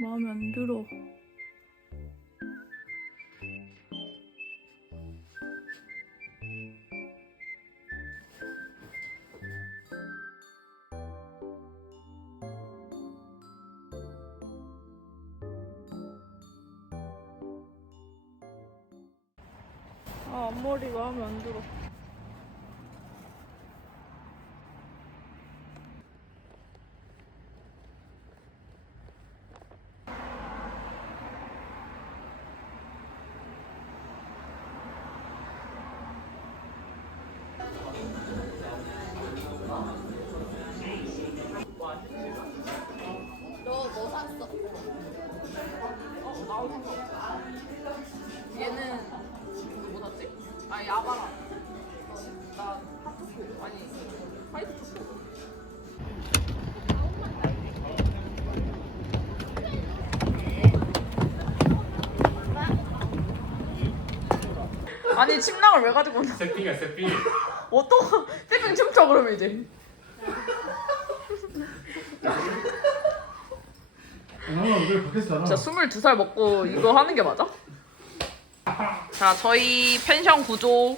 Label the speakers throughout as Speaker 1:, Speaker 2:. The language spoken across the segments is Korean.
Speaker 1: 마음에 안 들어. 아, 앞머리 마음에 안 들어. 얘는 뭐 샀지? 아 야바라. 나 핫초코 아니 화이트 초코. 아니 침낭을 왜 가지고 온다?
Speaker 2: 세핑이야 세핑
Speaker 1: 어떤 세핑 춤춰 그러면 이제. 진짜 22살 먹고 이거 하는 게 맞아? 자, 저희 펜션 구조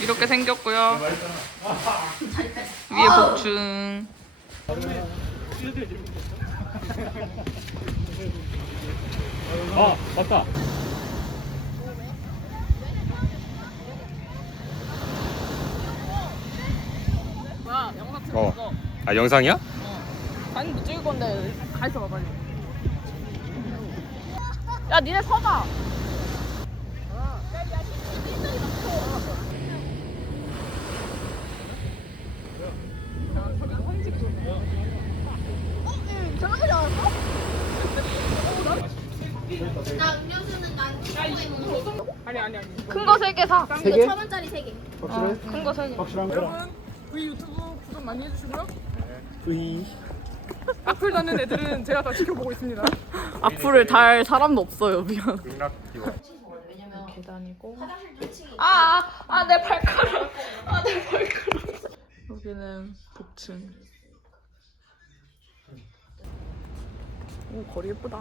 Speaker 1: 이렇게 생겼고요. 위에 복층.
Speaker 2: 아 맞다
Speaker 1: 뭐야, 영상
Speaker 2: 어.
Speaker 1: 찍었어.
Speaker 2: 아 영상이야?
Speaker 1: 아니, 못 찍을 건데 가 있어 봐 빨리. 야, 니네 서봐.
Speaker 3: 나 음료수는 난 친구의 먹는 거.
Speaker 1: 큰거 세 개 사.
Speaker 3: 이거 천 원짜리 세 개.
Speaker 4: 확실해?
Speaker 1: 큰 거 세 개.
Speaker 4: 확실한 거?
Speaker 5: 여러분 V 유튜브 구독 많이 해주시고요.
Speaker 4: V
Speaker 5: 악플 다는 애들은 제가 다 지켜보고 있습니다.
Speaker 1: 악플을 달 사람도 없어요, 미안.
Speaker 2: 극락 기원
Speaker 3: 왜냐면
Speaker 1: 계단이고.
Speaker 3: 화장실 1층이
Speaker 1: 아, 아, 아, 내 발가락. 아, 내 발가락. 여기는 복층. 오, 거리 예쁘다.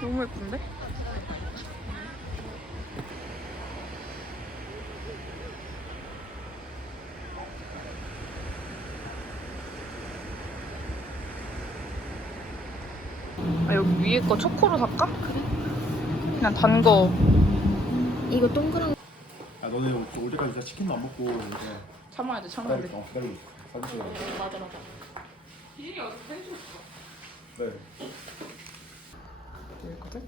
Speaker 1: 너무 예쁜데? 위에 거 초코로 살까? 그래. 그냥 단 거.
Speaker 3: 이거 동그란
Speaker 4: 아 너네 올 때까지 진짜 치킨도 안 먹고 이제
Speaker 1: 참아야 돼, 참아야 돼.
Speaker 4: 기다리고 어, 기다리고 사진
Speaker 3: 맞아 맞아.
Speaker 1: 어디 펜션 있어?
Speaker 4: 네
Speaker 1: 여기 있거든?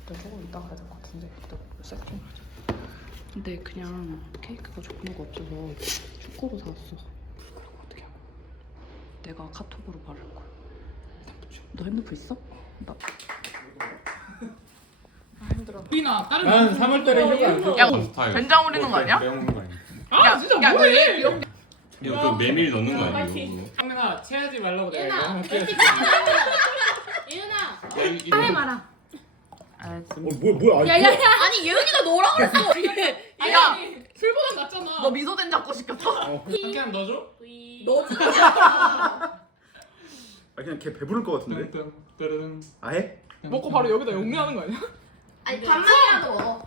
Speaker 1: 일단 조금 이따 가야 될 것 같은데 일단 세팅 하자 근데 그냥 케이크가 종류가 없어서 초코로 사왔어 그럼 어떻게 하고 내가 카톡으로 말할 거야 너 핸드폰 있어? 나 아, 힘들어
Speaker 5: 우리나 다른
Speaker 4: 난 3월달에 휴가.
Speaker 1: 야
Speaker 2: 스타일
Speaker 1: 된장 우리는 거 아니야?
Speaker 2: 매운 거 아니야?
Speaker 5: 아 진짜
Speaker 1: 야,
Speaker 5: 뭐해?
Speaker 1: 이거
Speaker 2: 이거 그 메밀 넣는 거 아니에요?
Speaker 5: 상민아 체하지 말라고 내가 이거
Speaker 3: 예은아. 예은아. 해 마라.
Speaker 1: 알았어
Speaker 4: 어 뭐야 뭐야 아니
Speaker 3: 야야야. 아니 예은이가 너라 그랬어.
Speaker 1: 야!
Speaker 5: 술보다 낫잖아.
Speaker 1: 너 미소 된장국 시켰어?
Speaker 5: 한캔 넣어줘?
Speaker 4: 너아 그냥 걔 배부를 것 같은데
Speaker 2: 뜨르릉
Speaker 4: 아 해?
Speaker 5: 먹고 바로 여기다 용리하는 거 아니야?
Speaker 3: 아니 반만이라도 먹어.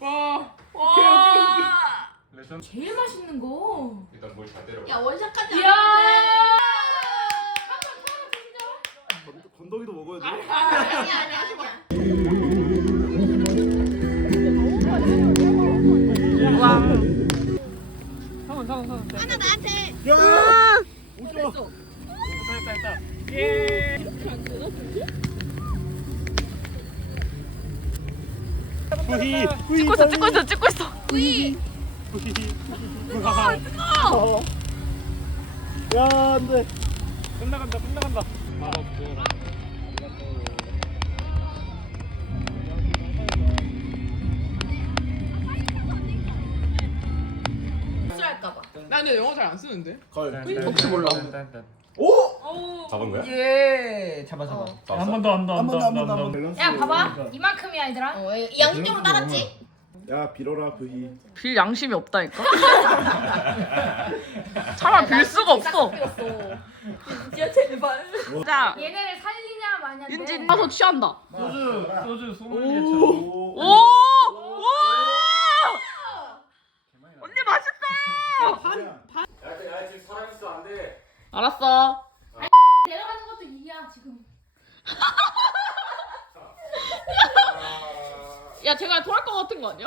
Speaker 5: 와.
Speaker 1: 와
Speaker 2: 레전
Speaker 3: 제일 맛있는 거.
Speaker 2: 일단 머리 다 때려
Speaker 3: 야 원샷까지.
Speaker 1: 이야.
Speaker 4: 건- 건더기도 먹어야 돼
Speaker 3: 아니야 아니야 아니야. 하나 나한테.
Speaker 4: 야! 오지마.
Speaker 5: 됐다 됐다. 예.
Speaker 4: 후히 후히
Speaker 1: 찍고 있어 찍고 있어 찍고 있어.
Speaker 4: 야 안돼.
Speaker 5: 끝나간다 끝나간다. 아,
Speaker 3: 실수
Speaker 5: 나 근데 영어 잘 안 쓰는데.
Speaker 4: 가을
Speaker 1: 혹시 몰라
Speaker 4: 오!
Speaker 2: 잡은 거야?
Speaker 1: 예
Speaker 6: 잡아 잡아.
Speaker 2: 한번더한번
Speaker 4: 한번 더 한 번 더 한번
Speaker 6: 야 봐봐 이만큼이야 얘들아.
Speaker 3: 어, 이 양쪽으로 따랐지?
Speaker 4: 야 빌어라 그희.
Speaker 1: 빌 양심이 없다니까. 차라리 빌 수가 없어.
Speaker 3: 진짜 제발.
Speaker 1: 자,
Speaker 3: 얘네를 살리냐 마냐.
Speaker 1: 윤진 나서 취한다.
Speaker 2: 소주 소주
Speaker 4: 오.
Speaker 1: 오! 오! 언니 맛있다.
Speaker 2: 야 지금 사람 있어 안 돼.
Speaker 1: 알았어.
Speaker 3: 내려가는 것도 이야 지금.
Speaker 1: 야, 제가 토할 것 같은 거 아니야?